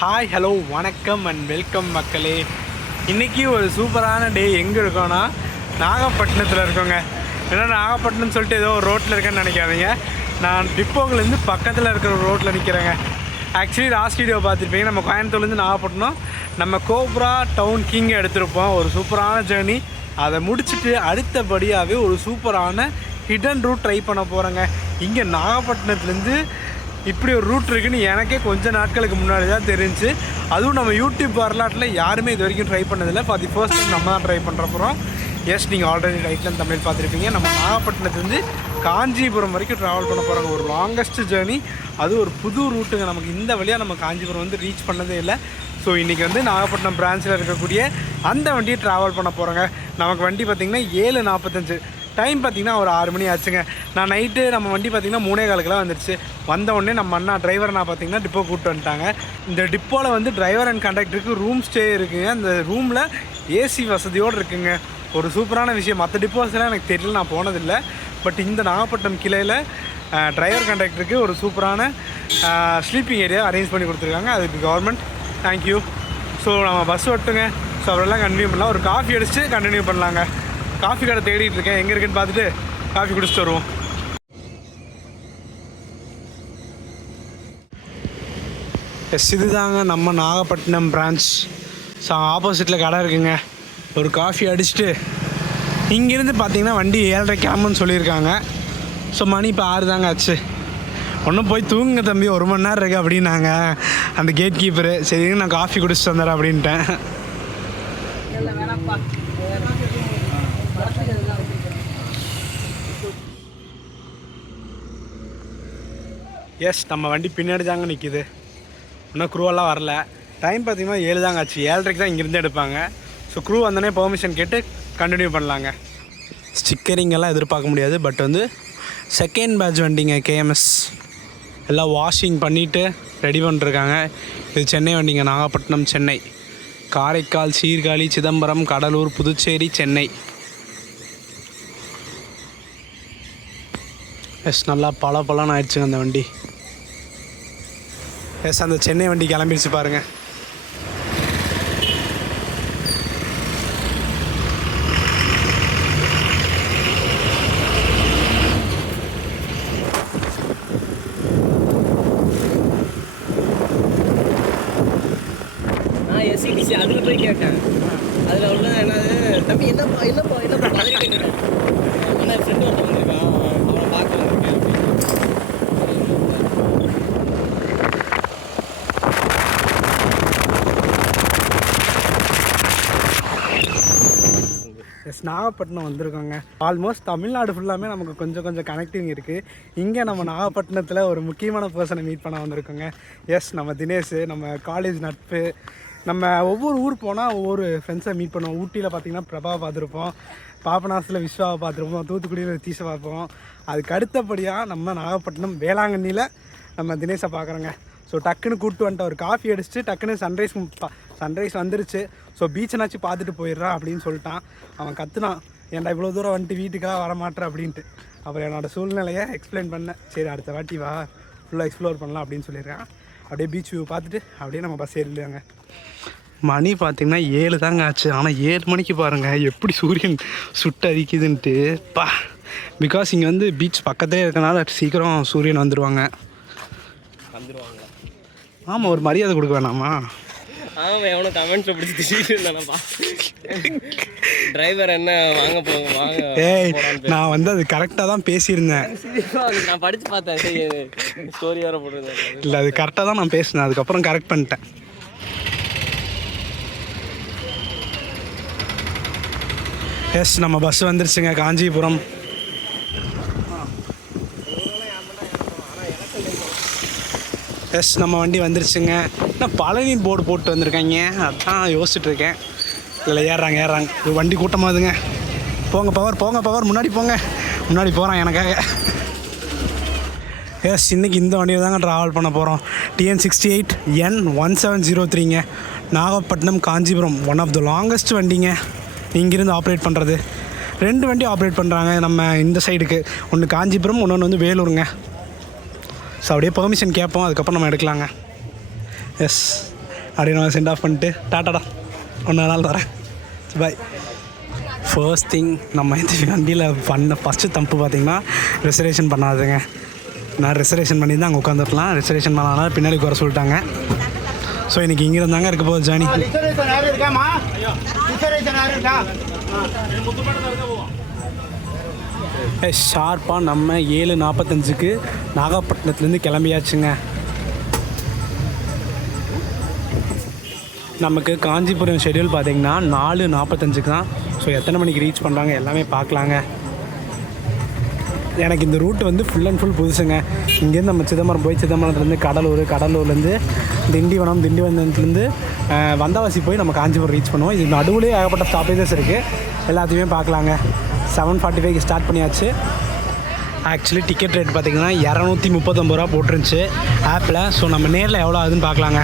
Hi hello வணக்கம் and welcome மக்களே. இன்றைக்கி ஒரு சூப்பரான டே. எங்கே இருக்கோன்னா நாகப்பட்டினத்தில் இருக்கோங்க. ஏன்னா நாகப்பட்டினம் சொல்லிட்டு ஏதோ ஒரு ரோட்டில் இருக்கேன்னு நினைக்காதீங்க. நான் டிப்போங்கிலேருந்து பக்கத்தில் இருக்கிற ஒரு ரோட்டில் நிற்கிறேங்க. ஆக்சுவலி லாஸ்ட் வீடியோ பார்த்துருப்பீங்க. நம்ம கோயம்புத்தூர்லேருந்து நாகப்பட்டினம் நம்ம கோப்ரா டவுன் கிங் எடுத்திருப்போம். ஒரு சூப்பரான ஜேர்னி. அதை முடிச்சுட்டு அடுத்தபடியாகவே ஒரு சூப்பரான ஹிடன் ரூட் ட்ரை பண்ண போகிறேங்க. இங்கே நாகப்பட்டினத்துலேருந்து இப்படி ஒரு ரூட் இருக்குதுன்னு எனக்கே கொஞ்சம் நாட்களுக்கு முன்னாடி தான் தெரிஞ்சு. அதுவும் நம்ம யூடியூப் வரலாற்றில் யாருமே இது வரைக்கும் ட்ரை பண்ணதில்லை. ஃபார் தி ஃபர்ஸ்ட் டைம் நம்ம தான் ட்ரை பண்ணுற போகிறோம். எஸ், நீங்கள் ஆல்ரெடி ரைட்ல தமிழ் பார்த்துருப்பீங்க. நம்ம நாகப்பட்டினத்துலேருந்து காஞ்சிபுரம் வரைக்கும் ட்ராவல் பண்ண போகிறாங்க. ஒரு லாங்கஸ்ட் ஜேர்னி. அது ஒரு புது ரூட்டுங்க. நமக்கு இந்த வழியாக நம்ம காஞ்சிபுரம் வந்து ரீச் பண்ணதே இல்லை. ஸோ இன்றைக்கி வந்து நாகப்பட்டினம் பிரான்ச்சில் இருக்கக்கூடிய அந்த வண்டியை ட்ராவல் பண்ண போகிறோங்க. நமக்கு வண்டி பார்த்திங்கன்னா 7:45 டைம் பார்த்திங்கன்னா ஒரு 6 மணி ஆச்சுங்க. நான் நைட்டு நம்ம வண்டி பார்த்திங்கன்னா 3:15 வந்துடுச்சு. வந்த உடனே நம்ம அண்ணா டிரைவர் நான் பார்த்திங்கன்னா டிப்போ கூப்பிட்டு வந்துட்டாங்க. இந்த டிப்போவில் வந்து டிரைவர் அண்ட் கண்டக்டருக்கு ரூம் ஸ்டே இருக்குங்க. அந்த ரூமில் ஏசி வசதியோடு இருக்குங்க. ஒரு சூப்பரான விஷயம். மற்ற டிப்போஸ்லாம் எனக்கு தெரியல, நான் போனதில்லை. பட் இந்த நாகப்பட்டினம் கிளையில் டிரைவர் கண்டக்டருக்கு ஒரு சூப்பரான ஸ்லீப்பிங் ஏரியா அரேஞ்ச் பண்ணி கொடுத்துருக்காங்க. அதுக்கு கவர்மெண்ட் தேங்க்யூ. ஸோ நம்ம பஸ் விட்டுங்க. ஸோ அவரெல்லாம் கண்டினியூ பண்ணலாம். ஒரு காஃபி அடிச்சுட்டு கண்டினியூ பண்ணலாங்க. காஃபி கடை தேடிட்டு இருக்கேன், எங்கே இருக்குன்னு பார்த்துட்டு காஃபி குடிச்சிட்டு வருவோம். எஸ், இதுதாங்க நம்ம நாகப்பட்டினம் பிரான்ச். ஸோ ஆப்போசிட்டில் கடை இருக்குங்க. ஒரு காஃபி அடிச்சுட்டு இங்கேருந்து பார்த்தீங்கன்னா வண்டி 7:30 கிளம்புன்னு சொல்லியிருக்காங்க. ஸோ மணி இப்போ 6 தாங்க ஆச்சு. ஒன்றும் போய் தூங்குங்க தம்பி, 1 மணி நேரம் இருக்குது அப்படின்னாங்க அந்த கேட் கீப்பரு. சரி, நான் காஃபி குடிச்சிட்டு வந்துடுறேன் அப்படின்ட்டேன். எஸ், நம்ம வண்டி பின்னாடி தாங்க நிற்கிது. இன்னும் க்ரூவெல்லாம் வரல. டைம் பார்த்திங்கன்னா 7 தாங்க ஆச்சு. 7:30 தான் இங்கேருந்து எடுப்பாங்க. ஸோ க்ரூ வந்தோடனே பெர்மிஷன் கேட்டு கண்டினியூ பண்ணலாங்க. ஸ்டிக்கரிங்கெல்லாம் எதிர்பார்க்க முடியாது. பட் வந்து செகண்ட் பேட்ச் வண்டிங்க KMS. எல்லாம் வாஷிங் பண்ணிவிட்டு ரெடி பண்ணிருக்காங்க. இது சென்னை வண்டிங்க. நாகப்பட்டினம், சென்னை, காரைக்கால், சீர்காழி, சிதம்பரம், கடலூர், புதுச்சேரி, சென்னை. எஸ், நல்லா பலன்னு ஆயிடுச்சுங்க அந்த வண்டி. எஸ், அந்த சென்னை வண்டி கிளம்பிடுச்சு பாருங்கள். எஸ்சிடிசி அதில் போய் கேட்டேன். அதில் அவ்வளோ என்னது தம்பி என்னப்பா அதில் கேட்டேன். ஆனால் ஃப்ரெண்டு ஒருத்தன் வந்திருக்கான், அவனை பார்க்க வந்திருக்கேன். எஸ், நாகப்பட்டினம் வந்திருக்கோங்க. ஆல்மோஸ்ட் தமிழ்நாடு ஃபுல்லாமே நமக்கு கொஞ்சம் கனெக்டிங் இருக்குது. இங்கே நம்ம நாகப்பட்டினத்தில் ஒரு முக்கியமான பர்சனை மீட் பண்ண வந்திருக்கோங்க. எஸ், நம்ம தினேஷ். நம்ம காலேஜ் நட்பு. நம்ம ஒவ்வொரு ஊர் போனால் ஒவ்வொரு ஃப்ரெண்ட்ஸை மீட் பண்ணுவோம். ஊட்டியில் பார்த்திங்கன்னா பிரபாவை பார்த்துருப்போம், பாபநாசத்தில் விஸ்வாவை பார்த்துருப்போம், தூத்துக்குடியில் ரித்தீஷை பார்ப்போம். அதுக்கு அடுத்தபடியாக நம்ம நாகப்பட்டினம் வேளாங்கண்ணியில் நம்ம தினேஷை பார்க்குறோங்க. ஸோ டக்குன்னு கூப்பிட்டு வந்துட்டு ஒரு காஃபி அடிச்சுட்டு டக்குன்னு சன்ரைஸ் வந்துருச்சு. ஸோ பீச்சனாச்சும் பார்த்துட்டு போயிடுறான் அப்படின்னு சொல்லிட்டான். அவன் கற்றுனான், ஏன்டா இவ்வளோ தூரம் வந்துட்டு வீட்டுக்கெல்லாம் வரமாட்டேன் அப்படின்ட்டு. அப்புறம் என்னோடய சூழ்நிலையை எக்ஸ்பிளைன் பண்ணேன். சரி, அடுத்த வாட்டி வா, ஃபுல்லாக எக்ஸ்ப்ளோர் பண்ணலாம் அப்படின்னு சொல்லியிருக்கேன். அப்படியே பீச் வியூ பார்த்துட்டு அப்படியே நம்ம பஸ் ஏறிடுவாங்க. மணி பார்த்திங்கன்னா 7 தாங்க ஆச்சு. ஆனால் 7 மணிக்கு பாருங்கள் எப்படி சூரியன் சுட்டு அரிக்குதுன்ட்டு. பிகாஸ் இங்கே வந்து பீச் பக்கத்துலேயே இருக்கனால சீக்கிரம் சூரியன் வந்துடுவாங்க. ஆமாம், ஒரு மரியாதை கொடுக்க வேணாமா? ஆமாம், எவனோ கமெண்ட்ஸில் பிடிச்சி தானப்பா டிரைவர் என்ன வாங்க போங்க வாங்க. ஏய், நான் வந்து அது கரெக்டாக தான் பேசியிருந்தேன். நான் படித்து பார்த்தேன், ஸ்டோரி வேறு போட்டுருந்தேன். இல்லை, அது கரெக்டாக தான் நான் பேசினேன். அதுக்கப்புறம் கரெக்ட் பண்ணிட்டேன். எஸ், நம்ம பஸ் வந்துருச்சுங்க. காஞ்சிபுரம். எஸ், நம்ம வண்டி வந்துருச்சுங்க. நான் பழனி போர்டு போட்டு வந்திருக்காங்க. அதான் யோசிச்சுட்ருக்கேன். இல்லை, ஏறுறாங்க. இது வண்டி கூட்டமாகுதுங்க. போங்க பவர் முன்னாடி போகிறான் எனக்காக. எஸ், இன்றைக்கி இந்த வண்டியை தாங்க ட்ராவல் பண்ண போகிறோம். TN68 N1703ங்க. Nagapattinam Kanchipuram. One of the longest வண்டிங்க இங்கேருந்து ஆப்ரேட் பண்ணுறது. 2 வண்டி ஆப்ரேட் பண்ணுறாங்க நம்ம இந்த சைடுக்கு. ஒன்று காஞ்சிபுரம், இன்னொன்று வந்து வேலூருங்க. ஸோ அப்படியே பெர்மிஷன் கேட்போம், அதுக்கப்புறம் நம்ம எடுக்கலாங்க. எஸ், அப்படின்னு நான் சென்ட் ஆஃப் பண்ணிட்டு டாட்டாடா ஒன்று நாள் வரேன், பாய். ஃபர்ஸ்ட் திங் நம்ம இந்த வண்டியில் பண்ண ஃபஸ்ட்டு தப்பு பார்த்திங்கன்னா ரிசர்வேஷன் பண்ணாதுங்க. நான் ரிசர்வேஷன் பண்ணி தான் அங்கே உட்காந்துருக்கலாம். ரிசர்வேஷன் பண்ணாதனால பின்னாடி வர சொல்லிட்டாங்க. ஸோ இன்றைக்கி இங்கே இருந்தாங்க இருக்க போகுது ஜானி. ஷார்ப்பாக நம்ம 7:45க்கு நாகப்பட்டினத்துலேருந்து கிளம்பியாச்சுங்க. நமக்கு காஞ்சிபுரம் ஷெட்யூல் பார்த்திங்கன்னா 4:45க்கு தான். ஸோ எத்தனை மணிக்கு ரீச் பண்ணுறாங்க எல்லாமே பார்க்கலாங்க. எனக்கு இந்த ரூட் வந்து ஃபுல் அண்ட் ஃபுல் புதுசுங்க. இங்கேருந்து நம்ம சிதம்பரம் போய் சிதம்பரத்துலேருந்து கடலூர்லேருந்து திண்டிவனத்துலேருந்து வந்தவாசி போய் நம்ம காஞ்சிபுரம் ரீச் பண்ணுவோம். இது நடுவுலேயே ஏகப்பட்ட ஸ்டாப்பேஜஸ் இருக்குது, எல்லாத்தையுமே பார்க்கலாங்க. 7:45க்கு ஸ்டார்ட் பண்ணியாச்சு. ஆக்சுவலி டிக்கெட் ரேட் பார்த்திங்கன்னா 239 ரூபா போட்டுருந்துச்சு ஆப்பில். ஸோ நம்ம நேரில் எவ்வளோ ஆகுதுன்னு பார்க்கலாங்க.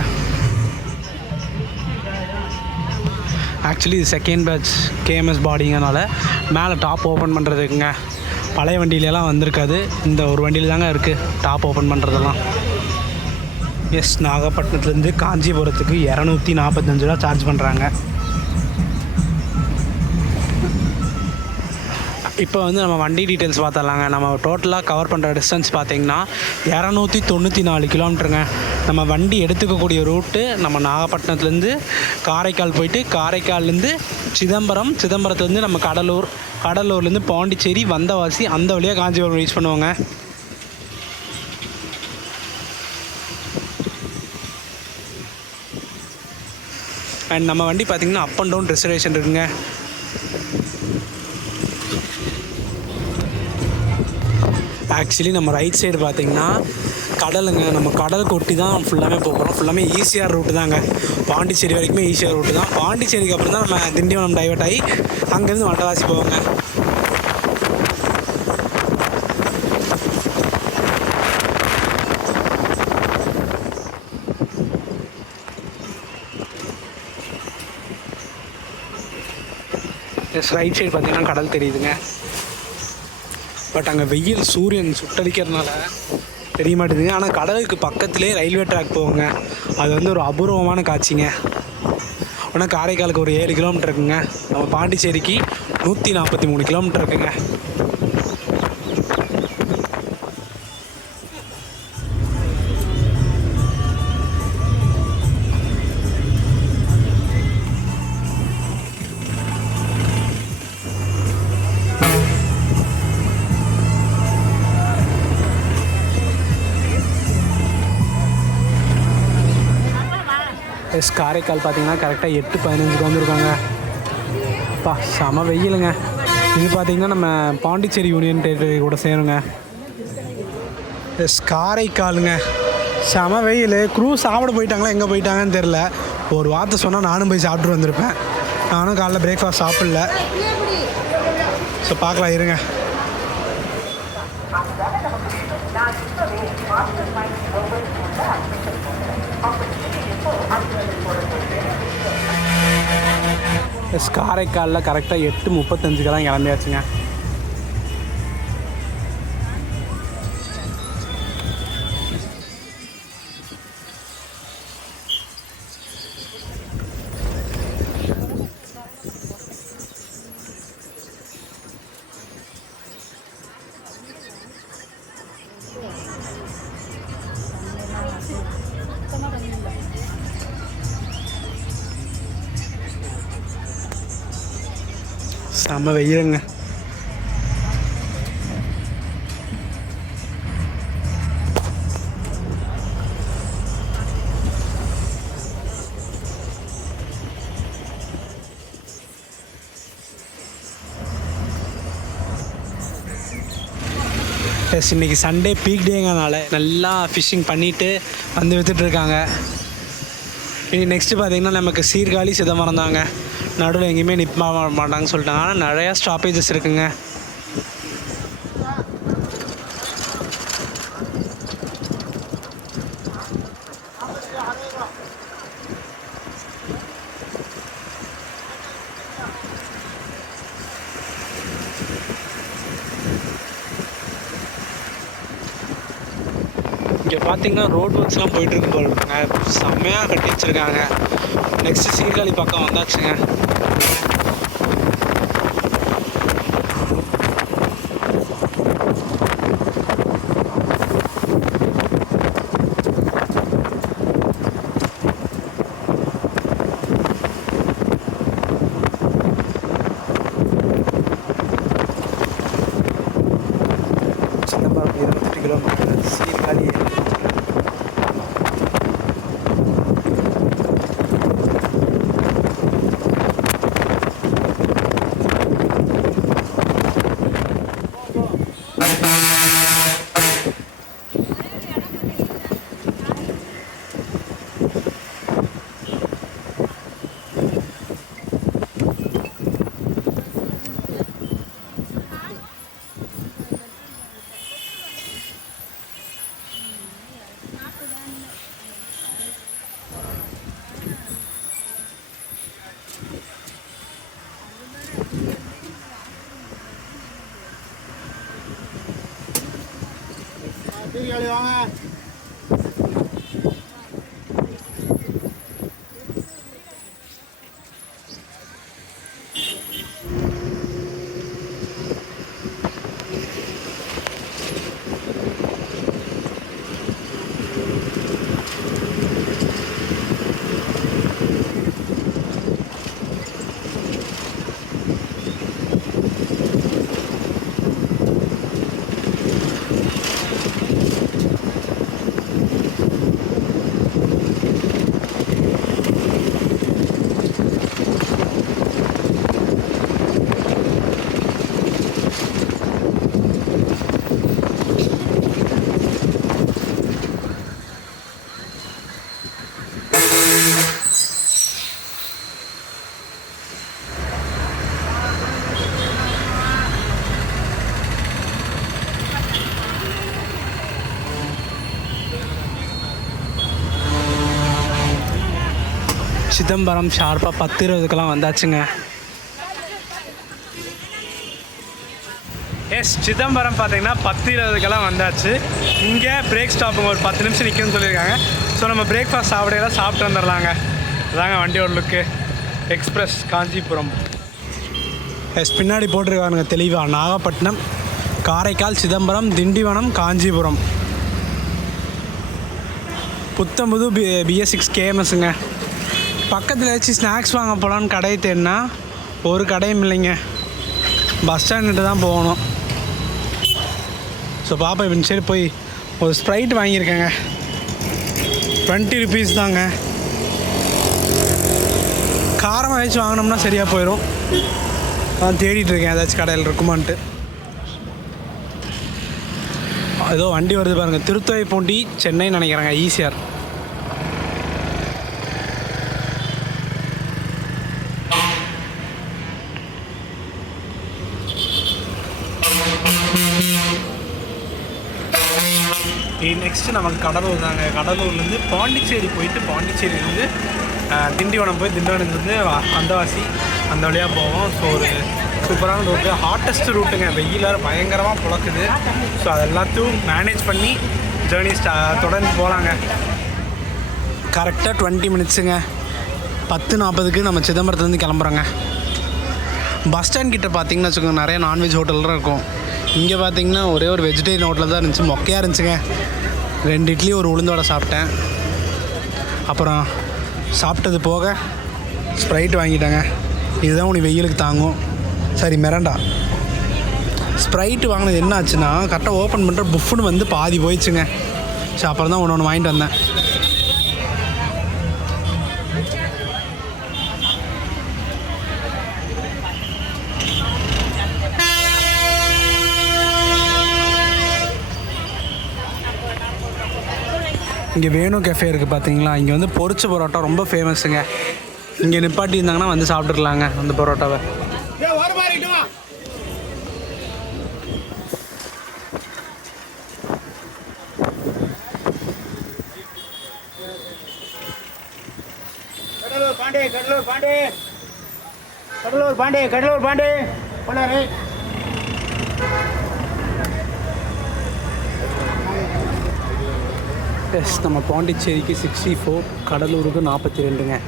ஆக்சுவலி இது செகண்ட் பேட்ச் கேஎம்எஸ் பாடிங்கனால மேலே டாப் ஓப்பன் பண்ணுறதுக்குங்க. பழைய வண்டியிலலாம் வந்திருக்காது, இந்த ஒரு வண்டியில் தாங்க இருக்குது டாப் ஓப்பன் பண்ணுறதெல்லாம். எஸ், நாகப்பட்டினத்துலேருந்து காஞ்சிபுரத்துக்கு 245 ரூபா சார்ஜ் பண்ணுறாங்க. இப்போ வந்து நம்ம வண்டி டீட்டெயில்ஸ் பார்த்துடலாங்க. நம்ம டோட்டலாக கவர் பண்ணுற டிஸ்டன்ஸ் பார்த்திங்கன்னா 294 கிலோமீட்டருங்க. நம்ம வண்டி எடுத்துக்கக்கூடிய ரூட்டு நம்ம நாகப்பட்டினத்துலேருந்து காரைக்கால் போயிட்டு காரைக்கால்லேருந்து சிதம்பரத்துலேருந்து நம்ம கடலூர்லேருந்து பாண்டிச்சேரி வந்தவாசி அந்த வழியாக காஞ்சிபுரம் ரீச் பண்ணுவாங்க. அண்ட் நம்ம வண்டி பார்த்திங்கன்னா அப் அண்ட் டவுன் ரிசர்வேஷன் இருக்குங்க. ஆக்சுவலி நம்ம ரைட் சைடு பார்த்திங்கன்னா கடலுங்க. நம்ம கடலுக்கு ஒட்டி தான் ஃபுல்லாமே போகிறோம். ஃபுல்லாமே ஈசிஆர் ரூட்டு தாங்க. பாண்டிச்சேரி வரைக்குமே ஈசிஆர் ரூட்டு தான். பாண்டிச்சேரிக்கு அப்புறம் தான் நம்ம திண்டிவனம் டைவர்ட் ஆகி அங்கேருந்து வண்டவாசி போவோங்க. எஸ், ரைட் சைடு பார்த்திங்கன்னா கடல் தெரியுதுங்க. பட் அங்கே வெயில் சூரியன் சுட்டடிக்கிறதுனால தெரிய மாட்டேங்குதுங்க. ஆனால் கடலுக்கு பக்கத்துலேயே ரயில்வே ட்ராக் போகுங்க. அது வந்து ஒரு அபூர்வமான காட்சிங்க. ஆனால் காரைக்காலுக்கு ஒரு 7 கிலோமீட்டர் இருக்குங்க. நம்ம பாண்டிச்சேரிக்கு 143 கிலோமீட்டர் இருக்குங்க. எஸ், காரைக்கால் பார்த்திங்கன்னா கரெக்டாக 8:15க்கு வந்துருக்காங்க. செம வெயிலுங்க. இது பார்த்திங்கன்னா நம்ம பாண்டிச்சேரி யூனியன் டெரிட்டரி கூட சேருங்க. எஸ், காரைக்காலுங்க செம வெயில். க்ரூஸ் சாப்பிட போயிட்டாங்களா எங்கே போயிட்டாங்கன்னு தெரில. ஒரு வார்த்தை சொன்னால் நானும் போய் சாப்பிட்டு வந்திருப்பேன். நானும் காலைல பிரேக்ஃபாஸ்ட் சாப்பிடல. ஸோ பார்க்கலாம் இருங்க. எஸ், காரைக்காலில் கரெக்டாக 8:35 கிளம்பியாச்சுங்க. செம்ம வெயிலுங்க. எஸ், இன்றைக்கி சண்டே பீக் டேங்கனால நல்லா ஃபிஷ்ஷிங் பண்ணிவிட்டு வந்து விற்றுட்ருக்காங்க. இனி நெக்ஸ்ட்டு பார்த்திங்கன்னா நமக்கு சீர்காழி சிதம்பரம் தாங்க. நடுவில் எங்கேயுமே நிற்க மாட்டாங்கன்னு சொல்லிட்டாங்க. ஆனால் நிறையா ஸ்டாப்பேஜஸ் இருக்குங்க. இங்கே பார்த்தீங்கன்னா ரோட் ஒர்க்ஸ்லாம் போயிட்டுருக்கு போல் இருக்குங்க. செம்மையாக கட்டி வச்சுருக்காங்க. நெக்ஸ்ட்டு சீர்காழி பக்கம் வந்தாச்சுங்க. சிதம்பரம் 28 கிலோமீட்டர் சீர்காழி. சீர்காழி வாங்க. சிதம்பரம் ஷார்ப்பாக 10:20க்கெல்லாம் வந்தாச்சுங்க. எஸ், சிதம்பரம் பார்த்தீங்கன்னா 10:20க்கெல்லாம் வந்தாச்சு. இங்கே பிரேக் ஸ்டாப்புங்க, ஒரு 10 நிமிஷம் நிற்கும்னு சொல்லியிருக்காங்க. ஸோ நம்ம பிரேக்ஃபாஸ்ட் சாப்பிடையெல்லாம் சாப்பிட்டு வந்துடலாங்க. அதாங்க வண்டியோட லுக்கு. எக்ஸ்பிரஸ் காஞ்சிபுரம். எஸ், பின்னாடி போட்டிருக்காங்க தெளிவாக நாகப்பட்டினம், காரைக்கால், சிதம்பரம், திண்டிவனம், காஞ்சிபுரம். புத்தம்புது BS6 KMSங்க. பக்கத்தில் ஏதாச்சும் ஸ்நாக்ஸ் வாங்க போகலான்னு கடை தேடினா ஒரு கடையும் இல்லைங்க. பஸ் ஸ்டாண்டுகிட்ட தான் போகணும். ஸோ பாப்பா இப்போ சரி போய் ஒரு ஸ்ப்ரைட் வாங்கியிருக்கேங்க. 20 ருபீஸ் தாங்க. காரமாக ஏதாச்சும் வாங்கினோம்னா சரியாக போயிடும். நான் தேடிட்டுருக்கேன் ஏதாச்சும் கடையில் இருக்குமான்ட்டு. ஏதோ வண்டி வருது பாருங்கள், திருத்துறைப்பூண்டி சென்னை நினைக்கிறேங்க, ஈசிஆர். நெக்ஸ்ட்டு நமக்கு கடலூர் தாங்க. கடலூர்லேருந்து பாண்டிச்சேரி போயிட்டு, பாண்டிச்சேரியிலேருந்து திண்டிவனம் போய், திண்டிவனத்துலேருந்து அந்தவாசி அந்த வழியாக போவோம். ஸோ ஒரு சூப்பரான ரூட்டு, ஹாட்டஸ்ட் ரூட்டுங்க. வெயில் பயங்கரமாக புழக்குது. ஸோ அது எல்லாத்தையும் மேனேஜ் பண்ணி ஜேர்னி தொடர்ந்து போகலாங்க. கரெக்டாக 20 மினிட்ஸுங்க. 10:40க்கு நம்ம சிதம்பரத்துலேருந்து கிளம்புறோங்க. பஸ் ஸ்டாண்ட் கிட்டே பார்த்தீங்கன்னா வச்சுக்கோங்க, நிறைய நான்வெஜ் ஹோட்டல்லாம் இருக்கும். இங்கே பார்த்தீங்கன்னா ஒரே ஒரு வெஜிடேரியன் ஹோட்டலில் தான் இருந்துச்சு. மொக்கையாக இருந்துச்சுங்க. 2 இட்லி ஒரு உளுந்தோடை சாப்பிட்டேன். அப்புறம் சாப்பிட்டது போக ஸ்ப்ரைட் வாங்கிட்டாங்க. இதுதான் உனக்கு வெயிலுக்கு தாங்கும். சரி, மிரண்டா ஸ்ப்ரைட்டு வாங்கினது என்ன ஆச்சுன்னா, கரெக்டாக ஓப்பன் பண்ணுற புஃப்னு வந்து பாதி போயிடுச்சுங்க. சரி, அப்புறம் தான் ஒன்று வாங்கிட்டு வந்தேன். இங்கே வேணு கெஃபே இருக்குது பார்த்தீங்களா. இங்கே வந்து பொரிச்ச பரோட்டா ரொம்ப ஃபேமஸுங்க. இங்கே நிப்பாட்டி இருந்தாங்கன்னா வந்து சாப்பிட்டுக்கலாங்க அந்த பரோட்டாவை. கடலூர் பாண்டே பொள்ளாரி. எஸ், நம்ம பாண்டிச்சேரிக்கு 64, கடலூருக்கு 42ங்க.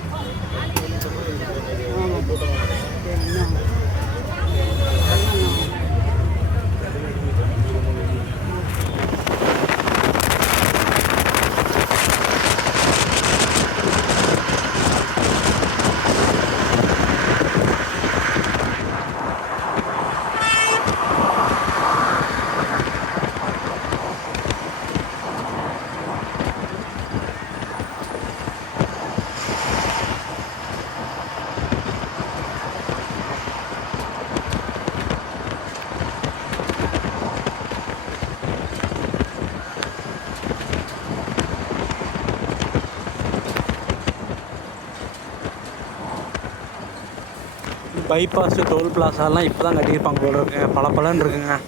பைபாஸ் டோல் பிளாசாலாம் இப்போ தான் கட்டியிருப்பாங்க போல இருக்குங்க. பல இருக்குங்க.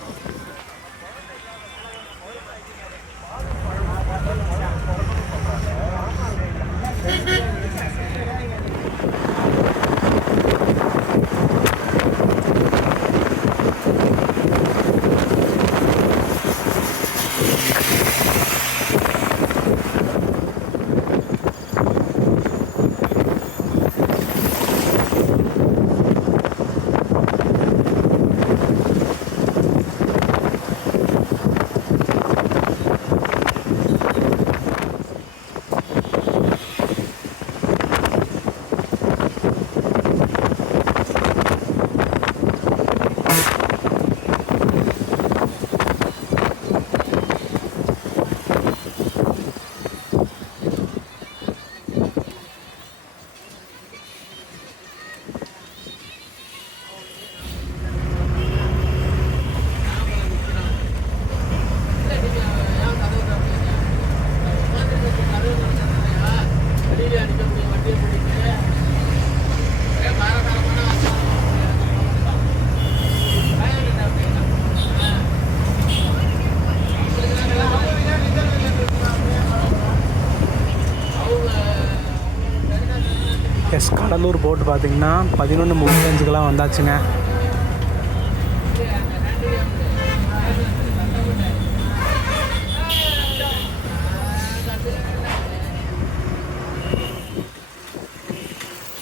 எஸ், கடலூர் போட்டு பார்த்திங்கன்னா 11:35 வந்தாச்சுங்க.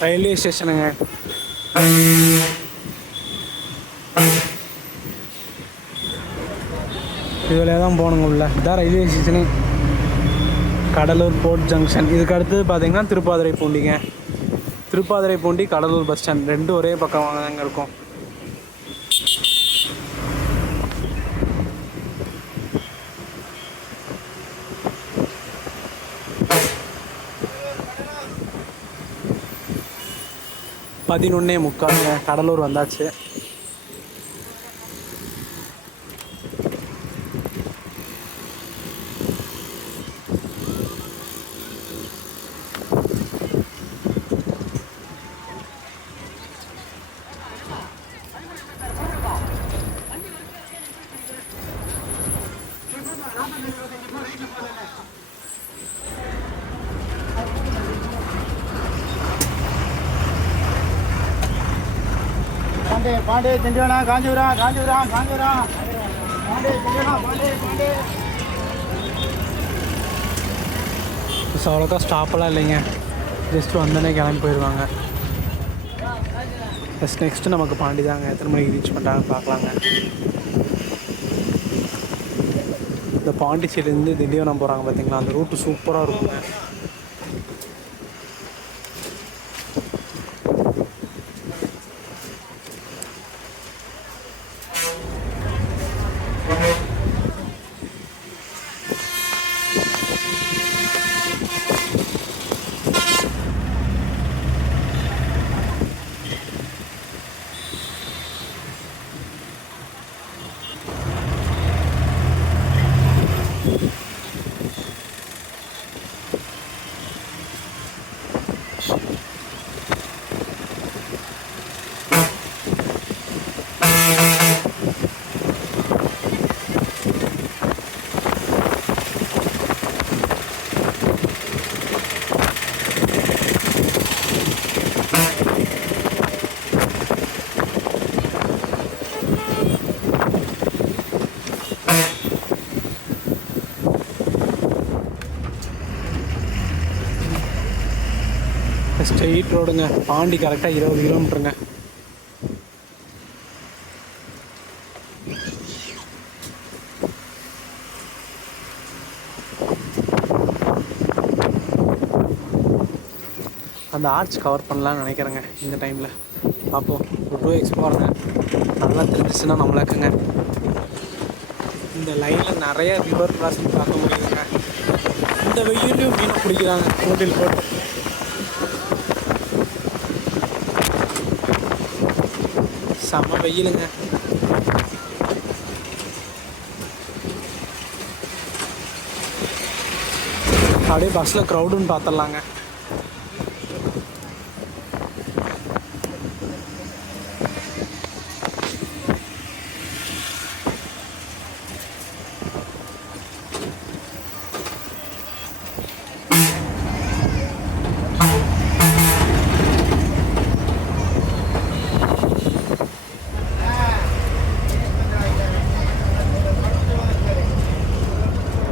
ரயில்வே ஸ்டேஷனுங்க. இதில் தான் போகணுங்க உள்ள. இதான் railway station, Cuddalore port junction. இதுக்கு அடுத்தது பார்த்திங்கன்னா திருப்பாதிரைப்பூண்டிங்க. திருப்பாதிரைப்பூண்டி கடலூர் பஸ் ஸ்டாண்ட் ரெண்டும் ஒரே பக்கம் தாங்க இருக்கும். பதினொன்னே முக்காலுங்க, கடலூர் வந்தாச்சு. பாண்டே திண்டிவனம் காஞ்சிபுரம் பாண்டே திண்டிவனம் பாண்டே. ஸோ அவ்வளோக்கா ஸ்டாப்பெல்லாம் இல்லைங்க, ஜஸ்ட் வந்தோடனே கிளம்பி போயிடுவாங்க. நெக்ஸ்ட்டு நமக்கு பாண்டி தாங்க. எத்தனை மணிக்கு ரீச் பண்ணுறாங்கன்னு பார்க்கலாங்க. இந்த பாண்டிச்சேரியிலேருந்து திண்டிவனம் போகிறாங்க பார்த்தீங்களா, அந்த ரூட்டு சூப்பராக இருக்குங்க. ஸ்ட்ரெயிட் ரோடுங்க. பாண்டி கரெக்டாக 20 கிலோமீட்டருங்க. அந்த ஆர்ச் கவர் பண்ணலான்னு நினைக்கிறேங்க இந்த டைமில். அப்போது ஒரு 2x போகிறேங்க, நல்லா தெரிஞ்சிச்சுன்னா நம்மளாக்குங்க. இந்த லைனில் நிறைய ரிவர் கிராசிங் பார்க்க முடியுதுங்க. இந்த வெயிலையும் மீனை பிடிக்கிறாங்க தூண்டில் போட்டு. செம்ம வெயிலுங்க. அப்படியே பஸ்ஸில் க்ரௌடுன்னு பார்த்துடலாங்க.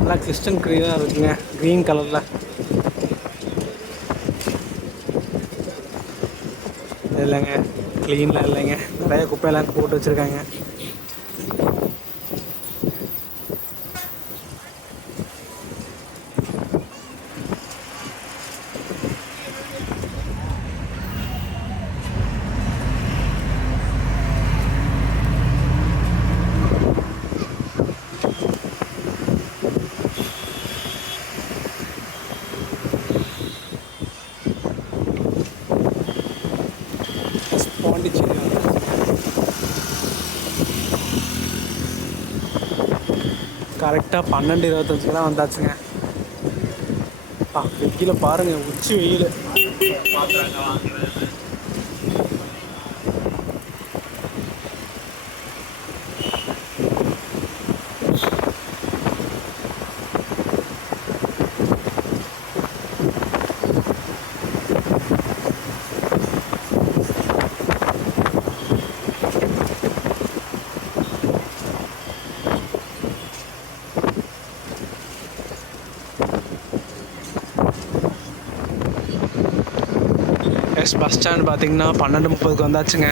நல்லா கிறிஸ்டன் க்ரீனாக இருக்குங்க, க்ரீன் கலரில். இல்லைங்க, க்ளீனில் இல்லைங்க, நிறைய குப்பையெல்லாம் போட்டு வச்சுருக்காங்க. பாண்டிச்சேரி கரெக்டாக 12:25 வந்தாச்சுங்க. வெயில பாருங்கள், உச்சி வெயில். பஸ் ஸ்டாண்ட் பார்த்தீங்கன்னா 12:30 வந்தாச்சுங்க.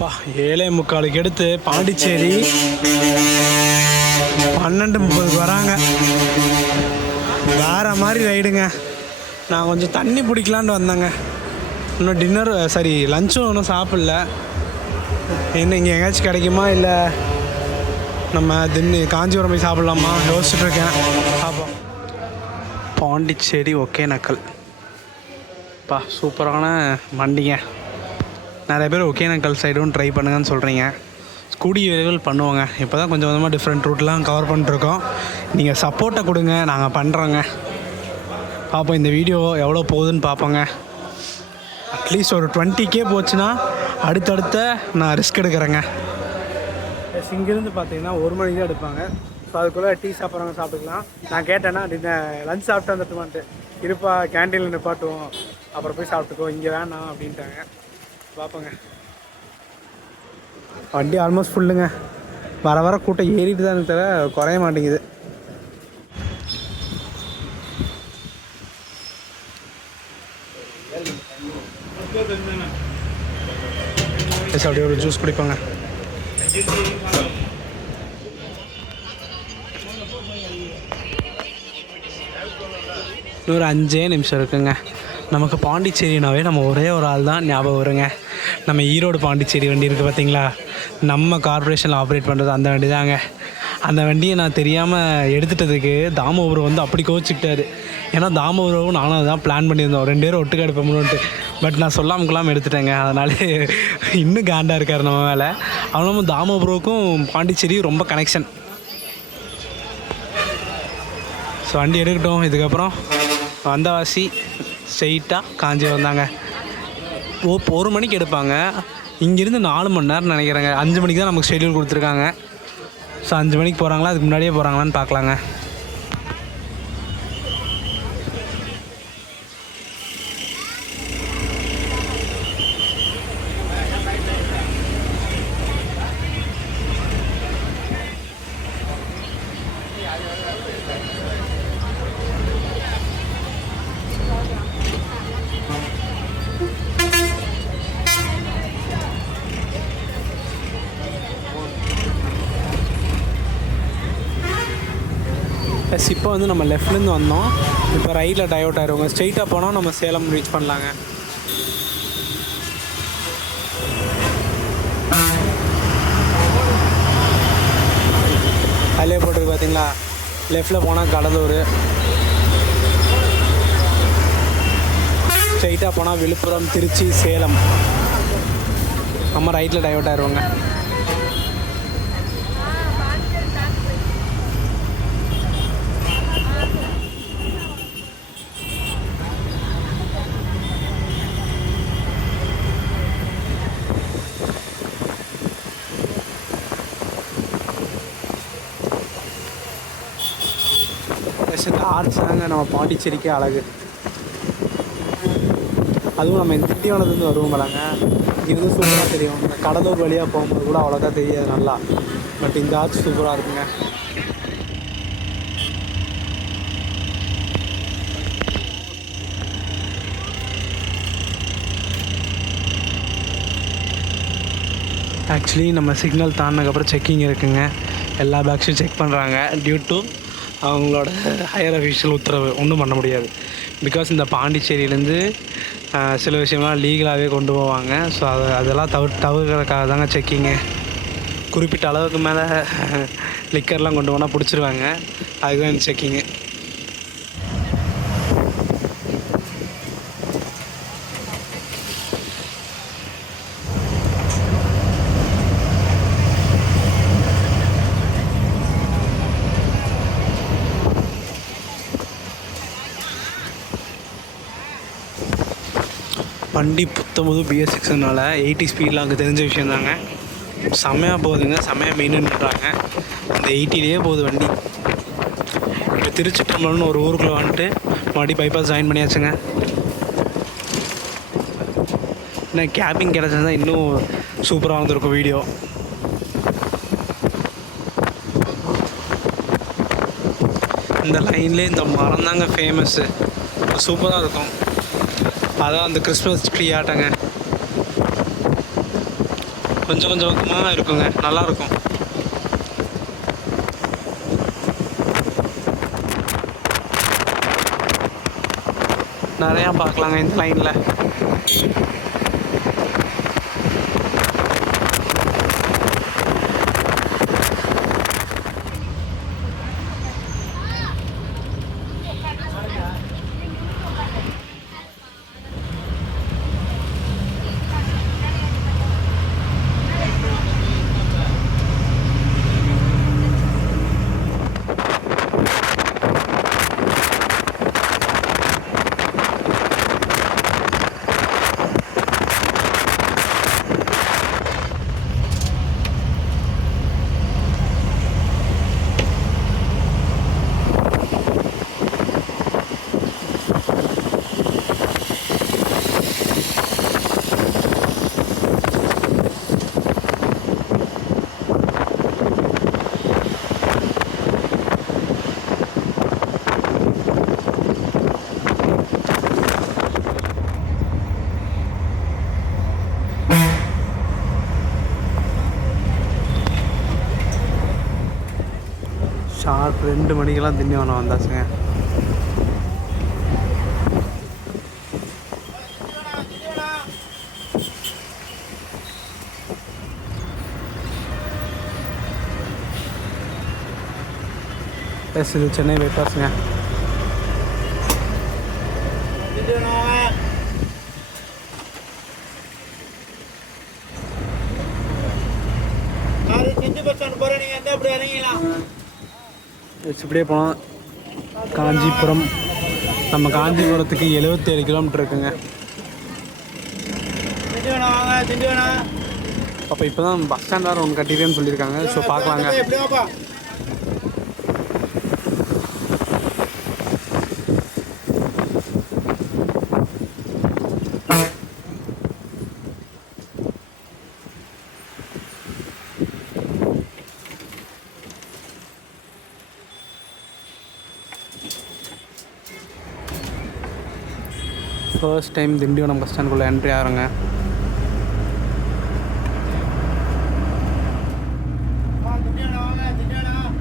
அப்பா 7:45 எடுத்து பாண்டிச்சேரி 12:30 வராங்க. வேறு மாதிரி ரைடுங்க. நான் கொஞ்சம் தண்ணி பிடிக்கலான்ட்டு வந்தேங்க. இன்னும் லஞ்சும் ஒன்றும் சாப்பிடல. என்ன இங்கே எங்கேயாச்சும் கிடைக்குமா இல்லை நம்ம காஞ்சிபுரம் போய் சாப்பிட்லாமா யோசிச்சுட்ருக்கேன். பார்ப்போம். பாண்டிச்சேரி ஒகேனக்கல் சூப்பரான வண்டிங்க. நிறைய பேர் ஒகேனக்கல் சைடும் ட்ரை பண்ணுங்கன்னு சொல்கிறீங்க. கூடிய விரைவில் பண்ணுவோங்க. இப்போ தான் கொஞ்சம் கொஞ்சமாக டிஃப்ரெண்ட் ரூட்லாம் கவர் பண்ணிட்டுருக்கோம். நீங்கள் சப்போர்ட்டை கொடுங்க, நாங்கள் பண்ணுறோங்க. பார்ப்போம் இந்த வீடியோ எவ்வளோ போகுதுன்னு பார்ப்போங்க. அட்லீஸ்ட் ஒரு 20K போச்சுன்னா அடுத்தடுத்த நான் ரிஸ்க் எடுக்கிறேங்க. இங்கேருந்து பார்த்தீங்கன்னா 1 மணிக்கு தான் எடுப்பாங்க. ஸோ அதுக்குள்ளே டீ சாப்பிட்றவங்க சாப்பிட்டுக்கலாம். நான் கேட்டேன்னா லஞ்ச் சாப்பிட்டு வந்துட்டுமான்ட்டு, இருப்பா கேன்டீனில் நிப்பாட்டுவோம், அப்புறம் போய் சாப்பிட்டுக்கோ, இங்கே வேணாம் அப்படின்ட்டாங்க. பார்ப்போங்க. வண்டி ஆல்மோஸ்ட் ஃபுல்லுங்க. வர கூட்டம் ஏறிட்டு தான் தவிர குறைய மாட்டேங்குது. அப்படியே ஒரு ஜூஸ் குடிப்பாங்க. இன்னொரு 5 நிமிஷம் இருக்குங்க. நமக்கு பாண்டிச்சேரினாவே நம்ம ஒரே ஒரு ஆள் தான் ஞாபகம் வருங்க. நம்ம ஈரோடு பாண்டிச்சேரி வண்டி இருக்குது பார்த்தீங்களா, நம்ம கார்பரேஷனில் ஆப்ரேட் பண்ணுறது அந்த வண்டி தாங்க. அந்த வண்டியை நான் தெரியாமல் எடுத்துட்டதுக்கு தாமோபுரம் வந்து அப்படி கோச்சிக்கிட்டாரு. ஏன்னா தாமோபுரவும் நானும் அதான் பிளான் பண்ணியிருந்தோம், 2 பேரும் ஒட்டுக்க எடுப்போம்னுட்டு. பட் நான் சொல்லாமல் எடுத்துட்டேங்க. அதனால இன்னும் காண்டாக இருக்கார் நம்ம மேலே. அவனும் தாமோபுரவுக்கும் பாண்டிச்சேரியும் ரொம்ப கனெக்ஷன். ஸோ வண்டி எடுக்கட்டும். இதுக்கப்புறம் வந்தவாசி ஸ்ட்ரெயிட்டாக காஞ்சி வந்தாங்க. 1 மணிக்கு எடுப்பாங்க. இங்கேருந்து 4 மணி நேரம் நினைக்கிறேங்க. 5 மணிக்கு தான் நமக்கு ஷெட்யூல் கொடுத்துருக்காங்க. ஸோ 5 மணிக்கு போகிறாங்களா அதுக்கு முன்னாடியே போகிறாங்களான்னு பார்க்கலாங்க. ப்ளஸ் இப்போ வந்து நம்ம லெஃப்ட்லேருந்து வந்தோம், இப்போ ரைட்டில் டைவர்ட் ஆகிடுவோங்க. ஸ்ட்ரெயிட்டாக போனால் நம்ம சேலம் ரீச் பண்ணலாங்க. அதிலே போட்டுருக்கு பார்த்தீங்களா, லெஃப்டில் போனால் கடலூர், ஸ்ட்ரெயிட்டாக போனால் விழுப்புரம், திருச்சி, சேலம். நம்ம ரைட்டில் டைவர்ட் ஆகிடுவோங்க. இந்த ஆர்ட்ஸ் தாங்க நம்ம பாண்டிச்சேரிக்கே அழகு. அதுவும் நம்ம இந்த திண்டிவனத்துலேருந்து வருவோங்களாங்க, இங்கிருந்து சூப்பராக தெரியும். இந்த கடலூர் வழியாக போகும்போது கூட அவ்வளோக்கா தெரியாது நல்லா, பட் இந்த ஆர்ட்ஸ் சூப்பராக இருக்குங்க. ஆக்சுவலி நம்ம சிக்னல் தாண்டினதுக்கப்புறம் செக்கிங் இருக்குங்க. எல்லா பேக்ஸும் செக் பண்ணுறாங்க. டியூ டு அவங்களோட ஹையர் அஃபீஷியல் உத்தரவு, ஒன்றும் பண்ண முடியாது. பிகாஸ் இந்த பாண்டிச்சேரியிலேருந்து சில விஷயம்லாம் லீகலாகவே கொண்டு போவாங்க. ஸோ அதெல்லாம் தவிர்க்கிறதுக்காக தாங்க செக்கிங்கு. குறிப்பிட்ட அளவுக்கு மேலே லிக்கர்லாம் கொண்டு போனால் பிடிச்சிருவாங்க, அதுதான் இந்த செக்கிங்கு. வண்டி புத்தம்போது BS6னால 80 ஸ்பீடில் அங்கே தெரிஞ்ச விஷயம் தாங்க. செம்மையாக போகுதுங்க, செம்மையாக மெயின்டைன் பண்ணுறாங்க. அந்த 80லேயே போகுது வண்டி. இப்போ திருச்சிற்றம்பலம்னு ஒரு ஊருக்குள்ளே வந்துட்டு மறுபடியும் பைபாஸ் ஜாயின் பண்ணியாச்சுங்க. இன்னும் கேபின் கிடச்சிருந்தா இன்னும் சூப்பராக வந்திருக்கும் வீடியோ. இந்த லைன்லேயே இந்த மரம் தாங்க ஃபேமஸ்ஸு, சூப்பராக இருக்கும். அதான் அந்த கிறிஸ்மஸ் ட்ரீ ஆட்டங்க, கொஞ்சம் கொஞ்சம் பக்கமாக இருக்குங்க, நல்லாயிருக்கும். நிறையா பார்க்கலாங்க இந்த லைனில். ஷார்ப் 2 மணிக்கெல்லாம் திண்டிவனம் வந்தாச்சுங்க. எஸ், இது சென்னை பைபாஸுங்க. இப்படியே போனால் காஞ்சிபுரம். நம்ம காஞ்சிபுரத்துக்கு 77 கிலோமீட்டர் இருக்குங்க. திண்டிவனம் வாங்க, திண்டிவனம். அப்போ இப்போ தான் பஸ் ஸ்டாண்ட் வேறு ஒன்று கட்டிடுன்னு சொல்லியிருக்காங்க. ஸோ பார்க்கலாங்க. எப்படி வாப்பா? ஃபர்ஸ்ட் டைம் திண்டிவனம் பஸ் ஸ்டாண்டுக்குள்ளே என்ட்ரி ஆகிறோங்க. திண்டிவனம் வாங்க, திண்டிவனம்.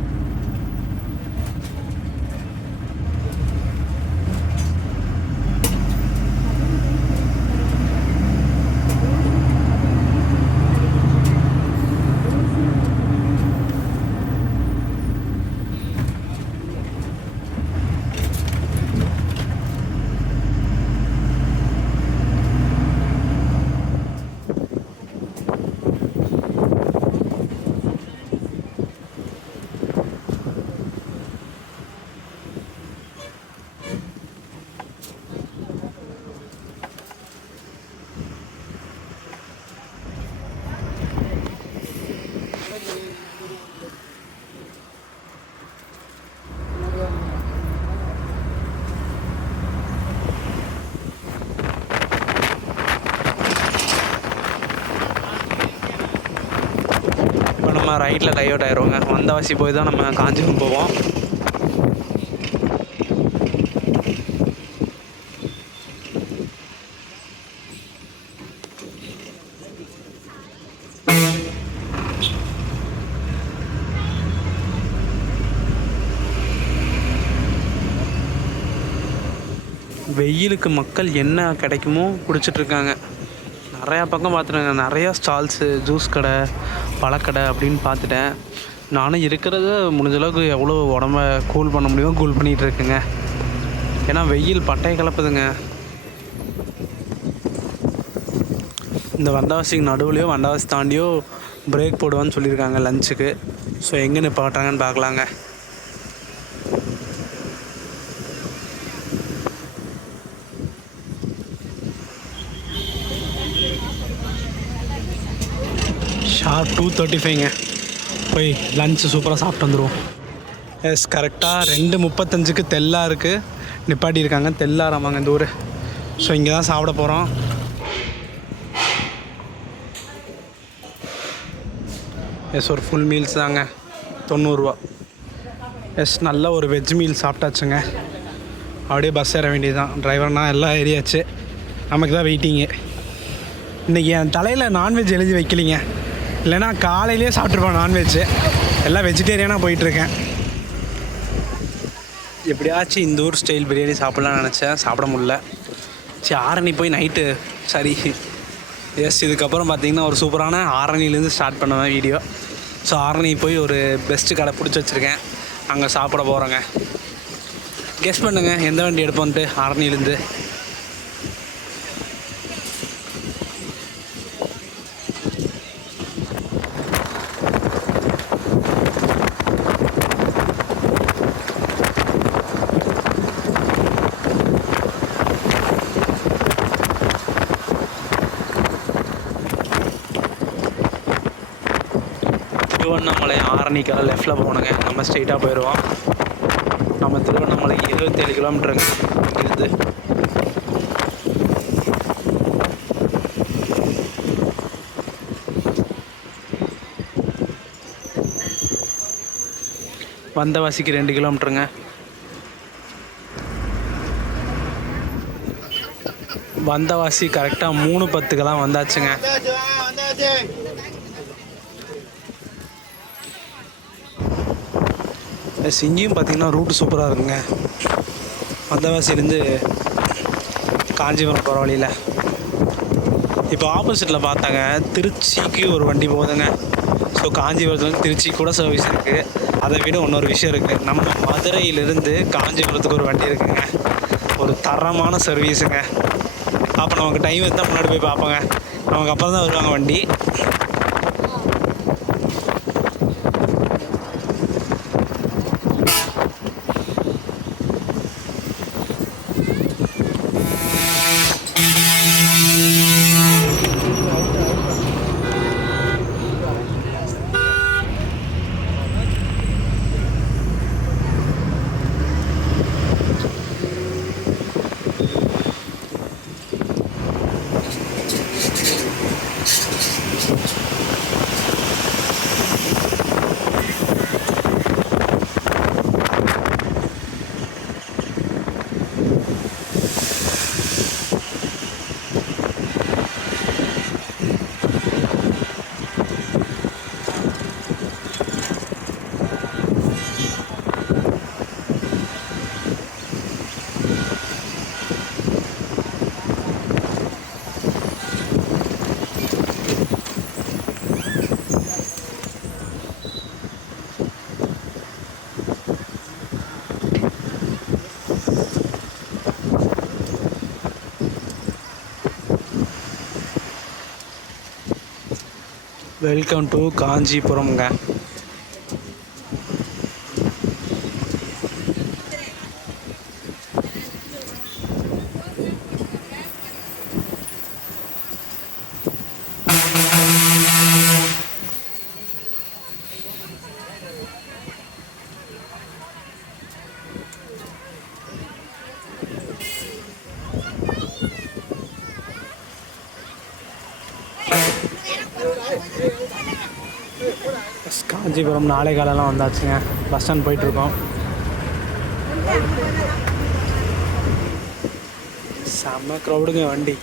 இப்போ நம்ம ரைட்டில் டைவர்ட் ஆயிடுவோங்க. வந்தவாசி போய் தான் நம்ம காஞ்சிபுரம் போவோம். வெயிலுக்கு மக்கள் என்ன கிடைக்குமோ குடிச்சிட்ருக்காங்க. நிறையா பக்கம் பார்த்துட்டேங்க. நிறையா ஸ்டால்ஸு, ஜூஸ் கடை, பழக்கடை அப்படின்னு பார்த்துட்டேன். நானும் இருக்கிறத முடிஞ்சளவுக்கு எவ்வளோ உடம்ப கூல் பண்ண முடியுமோ கூல் பண்ணிகிட்ருக்கேங்க. ஏன்னா வெயில் பட்டையை கலப்புதுங்க. இந்த வந்தவாசிக்கு நடுவுலையோ வந்தவாசி தாண்டியோ பிரேக் போடுவான்னு சொல்லியிருக்காங்க லஞ்சுக்கு. ஸோ எங்கே நிப்பாட்டுறாங்கன்னு பார்க்கலாங்க. ஷார்ப் 2:35ங்க. போய் லஞ்சு சூப்பராக சாப்பிட்டு வந்துடுவோம். எஸ், கரெக்டாக 2:35க்கு தெல்லா இருக்குது நிப்பாட்டியிருக்காங்க. தெல்லாராமாங்க இந்த ஊர். ஸோ இங்கே தான் சாப்பிட போகிறோம். எஸ், ஒரு ஃபுல் மீல்ஸ் தாங்க, 90 ரூபா. எஸ், நல்ல ஒரு வெஜ் மீல் சாப்பிட்டாச்சுங்க. அப்படியே பஸ் ஏற வேண்டியது தான். டிரைவர்னா எல்லாம் ஏறியாச்சு. நமக்கு தான் வெயிட்டிங்கு. இன்றைக்கி என் தலையில் நான்வெஜ் எழுதி வைக்கலிங்க. இல்லைனா காலையிலே சாப்பிட்ருப்பேன் நான்வெஜ்ஜு. எல்லாம் வெஜிடேரியனாக போயிட்டுருக்கேன். எப்படியாச்சும் இந்த ஊர் ஸ்டைல் பிரியாணி சாப்பிட்லான்னு நினச்சேன், சாப்பிட முடில. சரி, ஆரணி போய் நைட்டு சரி. எஸ், இதுக்கப்புறம் பார்த்திங்கன்னா ஒரு சூப்பரான ஆரணிலேருந்து ஸ்டார்ட் பண்ணுவேன் வீடியோ. ஸோ ஆரணி போய் ஒரு பெஸ்ட்டு கடை பிடிச்சி வச்சுருக்கேன், அங்கே சாப்பிட போகிறோங்க. கெஸ் பண்ணுங்கள் எந்த வண்டி எடுப்போன்ட்டு ஆரணிலேருந்து. திருவண்ணாமலை ஆரணிக்காக லெஃப்டில் போகணுங்க. நம்ம ஸ்ட்ரெயிட்டாக போயிடுவோம். நம்ம திருவண்ணாமலைக்கு 27 கிலோமீட்டருங்க இருக்குது. வந்தவாசிக்கு 2 கிலோமீட்டருங்க. வந்தவாசி கரெக்டாக 3:10க்கெல்லாம் வந்தாச்சுங்க. இங்கேயும் பார்த்திங்கன்னா ரூட்டு சூப்பராக இருக்குங்க. வந்தவாசிலேருந்து காஞ்சிபுரம் போகிற வழியில். இப்போ ஆப்போசிட்டில் பார்த்தாங்க திருச்சிக்கு ஒரு வண்டி போகுதுங்க. ஸோ காஞ்சிபுரத்துலேருந்து திருச்சி கூட சர்வீஸ் இருக்குது. அதை விட இன்னொரு விஷயம் இருக்குது, நம்ம மதுரையிலேருந்து காஞ்சிபுரத்துக்கு ஒரு வண்டி இருக்குங்க. ஒரு தரமான சர்வீஸுங்க. அப்போ நமக்கு டைம் இருந்தால் முன்னாடி போய் பார்ப்போங்க. நமக்கு அப்புறம் தான் வருவாங்க வண்டி. Welcome to காஞ்சிபுரம்ங்க. காஞ்சிபுரம் நாளை காலெல்லாம் வந்தாச்சுங்க. பஸ் ஸ்டாண்ட் போயிட்டுருக்கோம். செம்ம க்ரௌடுங்க வண்டி.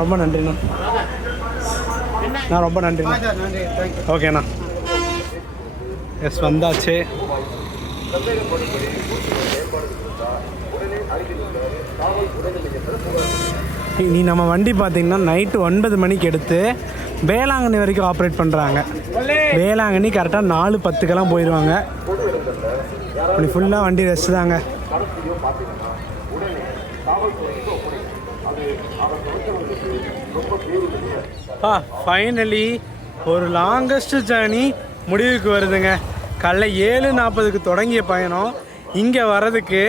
ரொம்ப நன்றிண்ணா. ரொம்ப நன்றிண்ணா. ஓகேண்ணா. எஸ் வந்தாச்சு. நீ நம்ம வண்டி பார்த்தீங்கன்னா நைட்டு 9 மணிக்கு எடுத்து வேளாங்கண்ணி வரைக்கும் ஆப்ரேட் பண்ணுறாங்க. வேளாங்கண்ணி கரெக்டாக 4:10க்கெல்லாம் போயிடுவாங்க. இப்படி ஃபுல்லாக வண்டி ரெஸ்ட் தாங்க. ஃபைனலி ஒரு லாங்கஸ்ட் ஜேர்னி முடிவுக்கு வருதுங்க. காலைல 7:40க்கு தொடங்கிய பயணம் இங்கே வர்றதுக்கு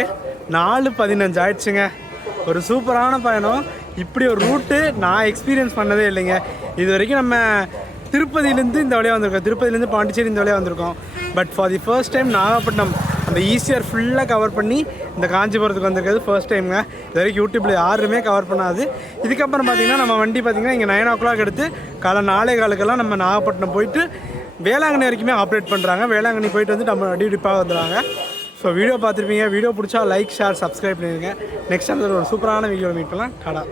4:15 ஆயிடுச்சுங்க. ஒரு சூப்பரான பயணம். இப்படி ஒரு ரூட்டு நான் எக்ஸ்பீரியன்ஸ் பண்ணதே இல்லைங்க. இது வரைக்கும் நம்ம திருப்பதியிலேருந்து இந்த வழியாக வந்திருக்கோம், திருப்பதியிலேருந்து பாண்டிச்சேரி இந்த வழியாக வந்திருக்கோம். But for the first time Nagapattinam அந்த ஈஸியர் ஃபுல்லாக கவர் பண்ணி இந்த காஞ்சிபுரத்துக்கு வந்திருக்கிறது ஃபர்ஸ்ட் டைமுங்க. இது வரைக்கும் யூடியூப்பில் யாருமே கவர் பண்ணாது. இதுக்கப்புறம் பார்த்திங்கன்னா நம்ம வண்டி பார்த்திங்கன்னா இங்கே 9 o'clock எடுத்து காலை 4:15 நம்ம நாகப்பட்டினம் போயிட்டு வேளாங்கண்ணி வரைக்குமே ஆப்ரேட் பண்ணுறாங்க. வேளாங்கண்ணி போயிட்டு வந்து நம்ம டிப்பாக வந்துடுவாங்க. ஸோ வீடியோ பார்த்துருப்பீங்க. வீடியோ பிடிச்சா லைக், ஷேர், சப்ஸ்கிரைப் பண்ணிடுங்க. நெக்ஸ்ட் அந்த ஒரு சூப்பரான வீடியோ மீட் பண்ணலாம். டாடா.